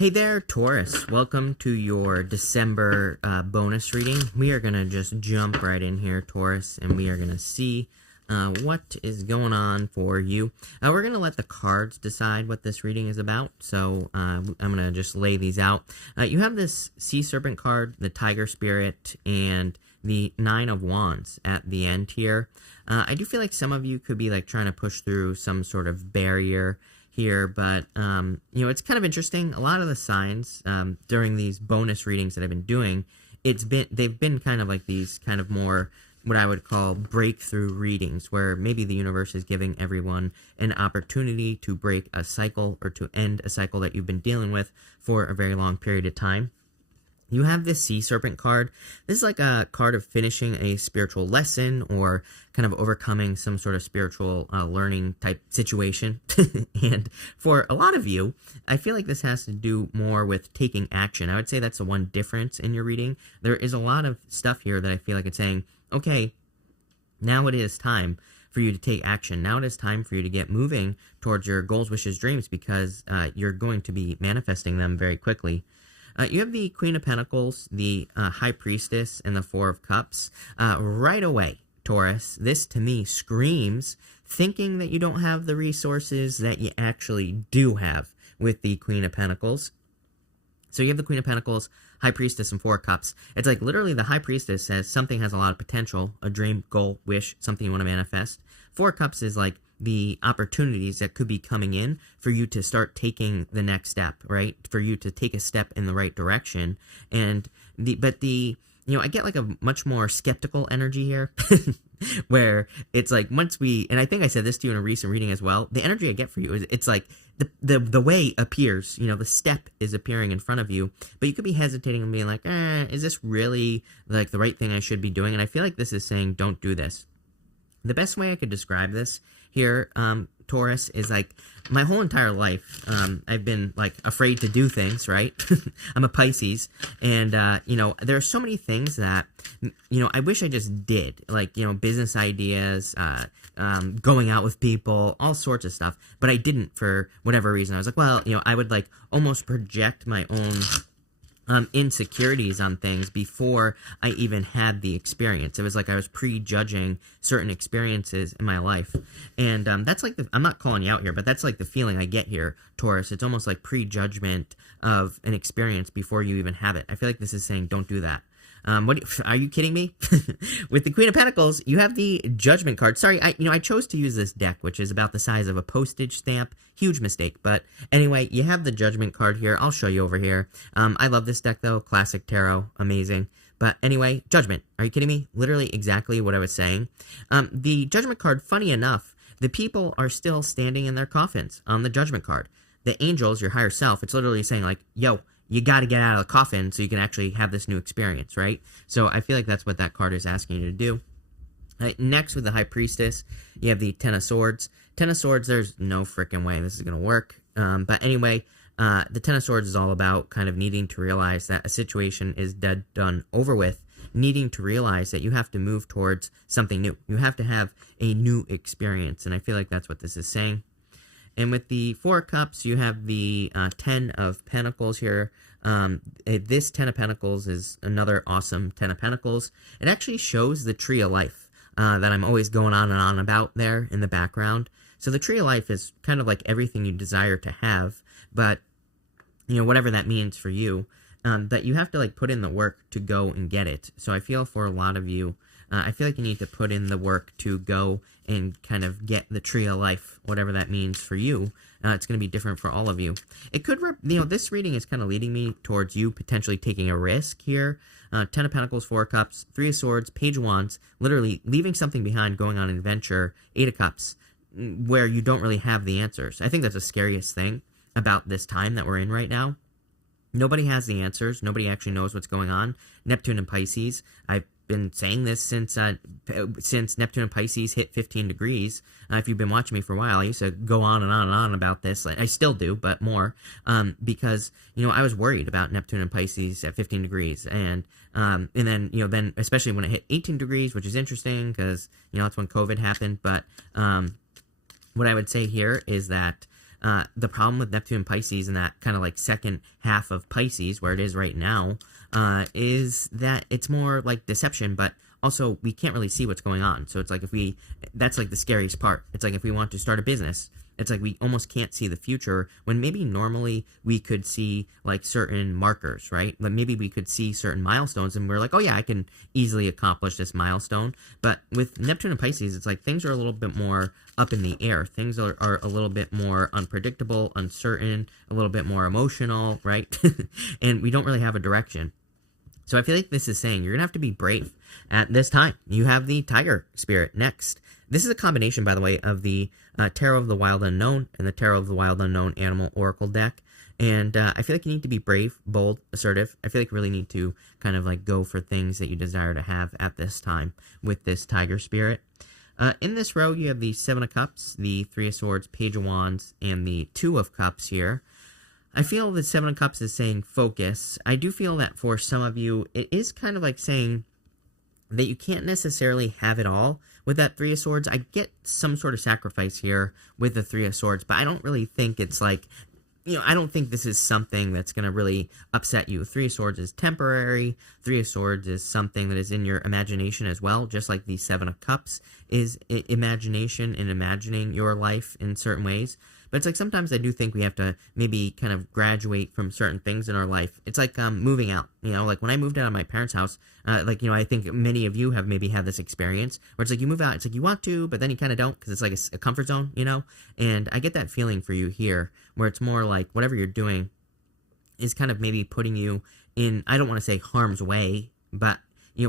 Hey there, Taurus. Welcome to your December bonus reading. We are going to just jump right in here, Taurus, and we are going to see what is going on for you. We're going to let the cards decide what this reading is about, so I'm going to just lay these out. You have this Sea Serpent card, the Tiger Spirit, and the Nine of Wands at the end here. I do feel like some of you could be like trying to push through some sort of barrier here, but it's kind of interesting. A lot of the signs during these bonus readings that I've been doing, they've been kind of like these kind of more what I would call breakthrough readings, where maybe the universe is giving everyone an opportunity to break a cycle or to end a cycle that you've been dealing with for a very long period of time. You have this Sea Serpent card. This is like a card of finishing a spiritual lesson or kind of overcoming some sort of spiritual learning type situation. And for a lot of you, I feel like this has to do more with taking action. I would say that's the one difference in your reading. There is a lot of stuff here that I feel like it's saying, okay, now it is time for you to take action. Now it is time for you to get moving towards your goals, wishes, dreams, because you're going to be manifesting them very quickly. You have the Queen of Pentacles, the High Priestess, and the Four of Cups. Right away, Taurus, this to me screams thinking that you don't have the resources that you actually do have with the Queen of Pentacles. So you have the Queen of Pentacles, High Priestess, and Four of Cups. It's like literally the High Priestess says something has a lot of potential, a dream, goal, wish, something you want to manifest. Four of Cups is like the opportunities that could be coming in for you to start taking the next step, right? For you to take a step in the right direction. And I get like a much more skeptical energy here where it's like and I think I said this to you in a recent reading as well, the energy I get for you is it's like the way appears, the step is appearing in front of you, but you could be hesitating and being like, is this really like the right thing I should be doing? And I feel like this is saying, don't do this. The best way I could describe this here, Taurus, is like my whole entire life, I've been like afraid to do things, right? I'm a Pisces, and there are so many things that I wish I just did, like business ideas, going out with people, all sorts of stuff, but I didn't for whatever reason. I was like, well, I would like almost project my own insecurities on things before I even had the experience. It was like I was prejudging certain experiences in my life. And that's like, I'm not calling you out here, but that's like the feeling I get here, Taurus. It's almost like prejudgment of an experience before you even have it. I feel like this is saying, don't do that. Are you kidding me? With the Queen of Pentacles, you have the Judgment card. Sorry, I chose to use this deck, which is about the size of a postage stamp. Huge mistake. But anyway, you have the Judgment card here. I'll show you over here. I love this deck, though. Classic tarot. Amazing. But anyway, Judgment. Are you kidding me? Literally exactly what I was saying. The Judgment card, funny enough, the people are still standing in their coffins on the Judgment card. The angels, your higher self, it's literally saying like, yo, you got to get out of the coffin so you can actually have this new experience, right? So I feel like that's what that card is asking you to do. Next, with the High Priestess, you have the Ten of Swords. Ten of Swords, there's no freaking way this is going to work. But anyway, the Ten of Swords is all about kind of needing to realize that a situation is dead, done, over with, needing to realize that you have to move towards something new. You have to have a new experience, and I feel like that's what this is saying. And with the Four of Cups, you have the Ten of Pentacles here. This Ten of Pentacles is another awesome Ten of Pentacles. It actually shows the Tree of Life that I'm always going on and on about there in the background. So the Tree of Life is kind of like everything you desire to have, but, whatever that means for you. But you have to, like, put in the work to go and get it. So I feel for a lot of you, I feel like you need to put in the work to go and kind of get the Tree of Life, whatever that means for you. It's going to be different for all of you. It could, this reading is kind of leading me towards you potentially taking a risk here. Ten of Pentacles, Four of Cups, Three of Swords, Page of Wands, literally leaving something behind, going on an adventure, Eight of Cups, where you don't really have the answers. I think that's the scariest thing about this time that we're in right now. Nobody has the answers. Nobody actually knows what's going on. Neptune and Pisces. I've been saying this since Neptune and Pisces hit 15 degrees. If you've been watching me for a while, I used to go on and on and on about this. I still do, but more, because, I was worried about Neptune and Pisces at 15 degrees. And then, then especially when it hit 18 degrees, which is interesting because, that's when COVID happened. But what I would say here is that The problem with Neptune and Pisces and that kind of like second half of Pisces, where it is right now, is that it's more like deception, but also we can't really see what's going on. So it's like that's like the scariest part. It's like if we want to start a business, it's like we almost can't see the future when maybe normally we could see like certain markers, right? Like maybe we could see certain milestones and we're like, oh yeah, I can easily accomplish this milestone. But with Neptune and Pisces, it's like things are a little bit more up in the air. Things are a little bit more unpredictable, uncertain, a little bit more emotional, right? And we don't really have a direction. So I feel like this is saying you're going to have to be brave at this time. You have the Tiger Spirit next. This is a combination, by the way, of the Tarot of the Wild Unknown and the Tarot of the Wild Unknown Animal Oracle deck. And I feel like you need to be brave, bold, assertive. I feel like you really need to kind of like go for things that you desire to have at this time with this Tiger Spirit. In this row, you have the Seven of Cups, the Three of Swords, Page of Wands, and the Two of Cups here. I feel that Seven of Cups is saying focus. I do feel that for some of you, it is kind of like saying that you can't necessarily have it all with that Three of Swords. I get some sort of sacrifice here with the Three of Swords, but I don't really think it's like, I don't think this is something that's going to really upset you. Three of Swords is temporary. Three of Swords is something that is in your imagination as well, just like the Seven of Cups is imagination and imagining your life in certain ways. But it's like sometimes I do think we have to maybe kind of graduate from certain things in our life. It's like moving out, like when I moved out of my parents' house, I think many of you have maybe had this experience where it's like you move out, it's like you want to, but then you kind of don't because it's like a comfort zone, And I get that feeling for you here where it's more like whatever you're doing is kind of maybe putting you in, I don't want to say harm's way, but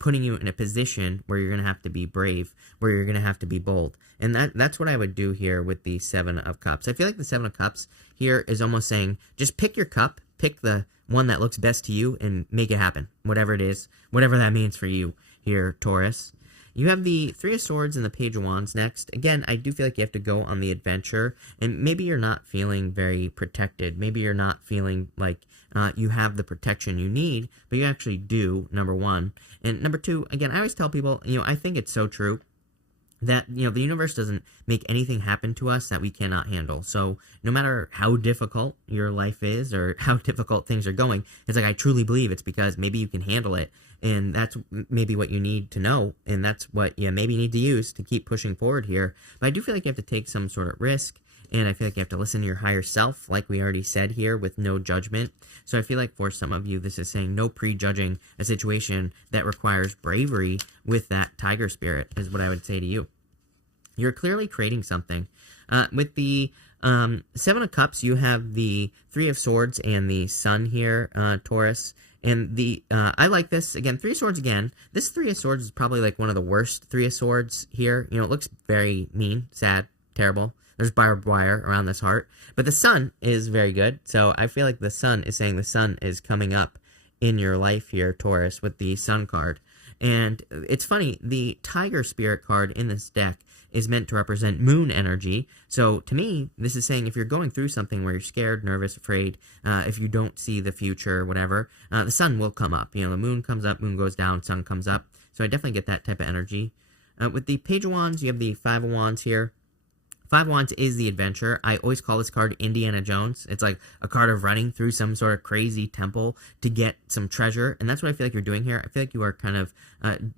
putting you in a position where you're going to have to be brave, where you're going to have to be bold. And that's what I would do here with the Seven of Cups. I feel like the Seven of Cups here is almost saying, just pick your cup, pick the one that looks best to you, and make it happen, whatever it is, whatever that means for you here, Taurus. You have the Three of Swords and the Page of Wands next. Again, I do feel like you have to go on the adventure, and maybe you're not feeling very protected. Maybe you're not feeling like you have the protection you need, but you actually do, number one. And number two, again, I always tell people, I think it's so true that, the universe doesn't make anything happen to us that we cannot handle. So no matter how difficult your life is or how difficult things are going, it's like I truly believe it's because maybe you can handle it. And that's maybe what you need to know. And that's what you maybe need to use to keep pushing forward here. But I do feel like you have to take some sort of risk. And I feel like you have to listen to your higher self, like we already said here, with no judgment. So I feel like for some of you, this is saying no prejudging a situation that requires bravery with that Tiger Spirit, is what I would say to you. You're clearly creating something. With the Seven of Cups, you have the Three of Swords and the Sun here, Taurus. And I like this. Again, Three of Swords again. This Three of Swords is probably like one of the worst Three of Swords here. It looks very mean, sad, terrible. There's barbed wire around this heart. But the Sun is very good. So I feel like the Sun is saying the Sun is coming up in your life here, Taurus, with the Sun card. And it's funny, the Tiger Spirit card in this deck is meant to represent moon energy. So to me, this is saying if you're going through something where you're scared, nervous, afraid, if you don't see the future, whatever, the sun will come up. The moon comes up, moon goes down, sun comes up. So I definitely get that type of energy. With the Page of Wands, you have the Five of Wands here. Five of Wands is the adventure. I always call this card Indiana Jones. It's like a card of running through some sort of crazy temple to get some treasure. And that's what I feel like you're doing here. I feel like you are kind of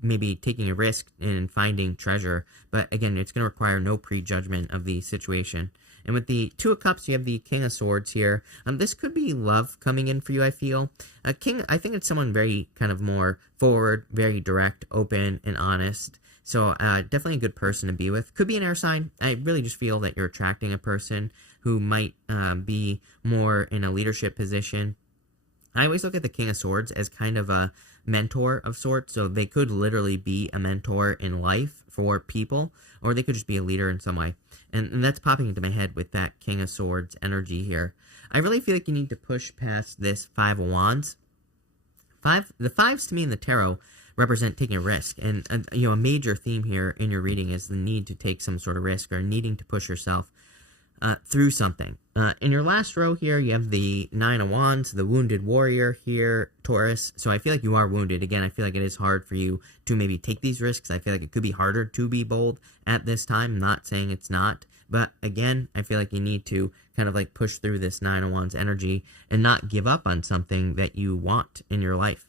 maybe taking a risk in finding treasure. But again, it's going to require no prejudgment of the situation. And with the Two of Cups, you have the King of Swords here. This could be love coming in for you, I feel. King, I think it's someone very kind of more forward, very direct, open, and honest. So definitely a good person to be with. Could be an air sign. I really just feel that you're attracting a person who might be more in a leadership position. I always look at the King of Swords as kind of a mentor of sorts. So they could literally be a mentor in life for people, or they could just be a leader in some way. And that's popping into my head with that King of Swords energy here. I really feel like you need to push past this Five of Wands. The fives to me in the tarot represent taking a risk, and a major theme here in your reading is the need to take some sort of risk or needing to push yourself through something. In your last row here, you have the Nine of Wands, the Wounded Warrior here, Taurus. So I feel like you are wounded. Again, I feel like it is hard for you to maybe take these risks. I feel like it could be harder to be bold at this time. I'm not saying it's not, but again, I feel like you need to kind of like push through this Nine of Wands energy and not give up on something that you want in your life.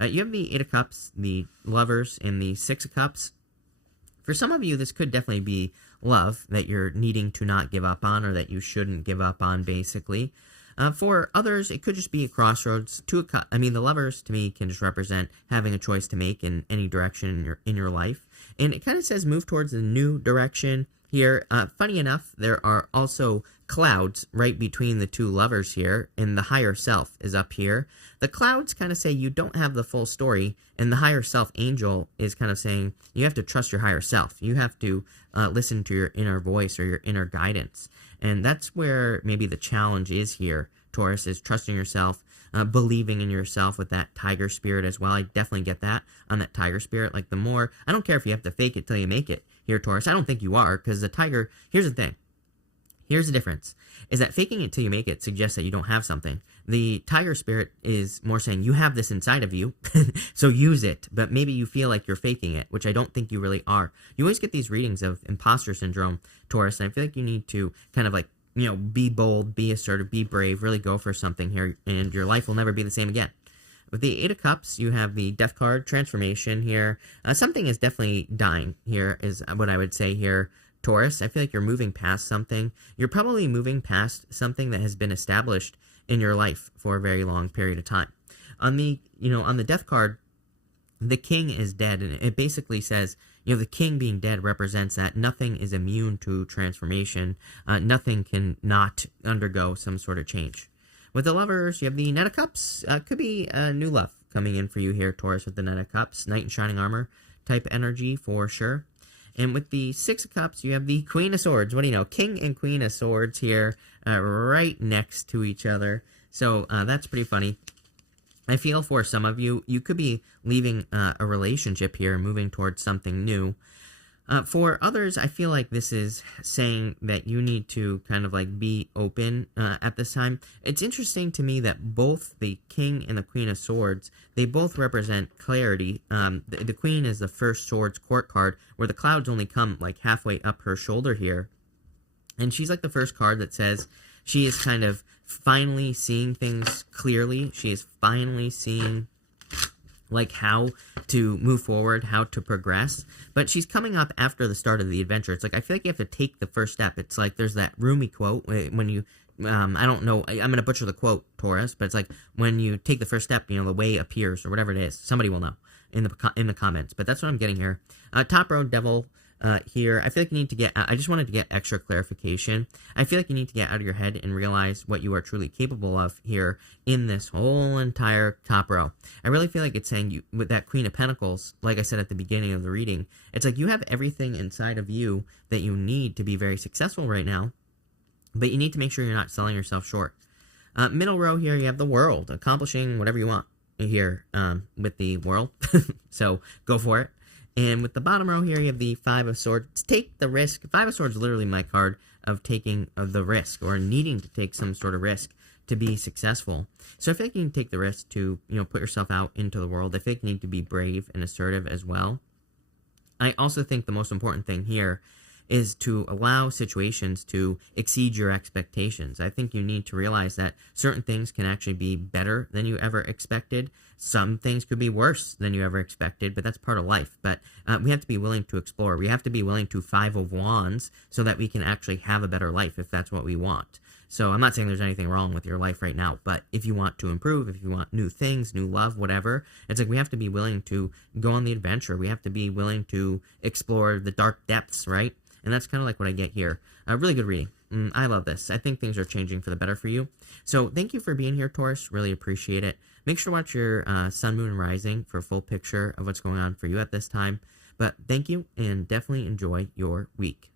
You have the Eight of Cups, the Lovers, and the Six of Cups. For some of you, this could definitely be love that you're needing to not give up on, or that you shouldn't give up on, basically. For others, it could just be a crossroads. The Lovers, to me, can just represent having a choice to make in any direction in your life. And it kind of says move towards a new direction here. Funny enough, there are also clouds right between the two lovers here, and the higher self is up here. The clouds kind of say you don't have the full story, and the higher self angel is kind of saying you have to trust your higher self. You have to listen to your inner voice or your inner guidance. And that's where maybe the challenge is here, Taurus, is trusting yourself, believing in yourself with that tiger spirit as well. I definitely get that on that tiger spirit. Like, the more, I don't care if you have to fake it till you make it here, Taurus. I don't think you are, because the tiger, here's the thing. Here's the difference, is that faking it till you make it suggests that you don't have something. The tiger spirit is more saying you have this inside of you, so use it, but maybe you feel like you're faking it, which I don't think you really are. You always get these readings of imposter syndrome, Taurus, and I feel like you need to kind of like, be bold, be assertive, be brave, really go for something here, and your life will never be the same again. With the Eight of Cups, you have the Death card, transformation here. Something is definitely dying here, is what I would say here, Taurus. I feel like you're moving past something. You're probably moving past something that has been established in your life for a very long period of time. On the Death card, the king is dead, and it basically says, the king being dead represents that nothing is immune to transformation. Nothing can not undergo some sort of change. With the Lovers, you have the Knight of Cups. Could be a new love coming in for you here, Taurus, with the Knight of Cups. Knight in shining armor type energy for sure. And with the Six of Cups, you have the Queen of Swords. What do you know? King and Queen of Swords here, right next to each other. So that's pretty funny. I feel for some of you, you could be leaving a relationship here, moving towards something new. For others, I feel like this is saying that you need to kind of like be open at this time. It's interesting to me that both the King and the Queen of Swords, they both represent clarity. The Queen is the first Swords court card, where the clouds only come like halfway up her shoulder here. And she's like the first card that says she is kind of finally seeing things clearly. She is finally seeing like how to move forward, how to progress. But she's coming up after the start of the adventure. It's like, I feel like you have to take the first step. It's like there's that Rumi quote when you, I don't know, I'm going to butcher the quote, Taurus, but it's like when you take the first step, the way appears or whatever it is. Somebody will know in the comments. But that's what I'm getting here. Top row, Devil. Here, I feel like you need to get, I just wanted to get extra clarification. I feel like you need to get out of your head and realize what you are truly capable of here in this whole entire top row. I really feel like it's saying you, with that Queen of Pentacles, like I said at the beginning of the reading, it's like you have everything inside of you that you need to be very successful right now, but you need to make sure you're not selling yourself short. Middle row here, you have the World, accomplishing whatever you want here with the World, so go for it. And with the bottom row here, you have the Five of Swords. Take the risk. Five of Swords is literally my card of taking the risk, or needing to take some sort of risk to be successful. So I feel like you can take the risk to, put yourself out into the world. I think you need to be brave and assertive as well. I also think the most important thing here is to allow situations to exceed your expectations. I think you need to realize that certain things can actually be better than you ever expected. Some things could be worse than you ever expected, but that's part of life. But we have to be willing to explore. We have to be willing to Five of Wands so that we can actually have a better life if that's what we want. So I'm not saying there's anything wrong with your life right now, but if you want to improve, if you want new things, new love, whatever, it's like we have to be willing to go on the adventure. We have to be willing to explore the dark depths, right? And that's kind of like what I get here. Really good reading. I love this. I think things are changing for the better for you. So thank you for being here, Taurus. Really appreciate it. Make sure to watch your sun, moon, and rising for a full picture of what's going on for you at this time. But thank you, and definitely enjoy your week.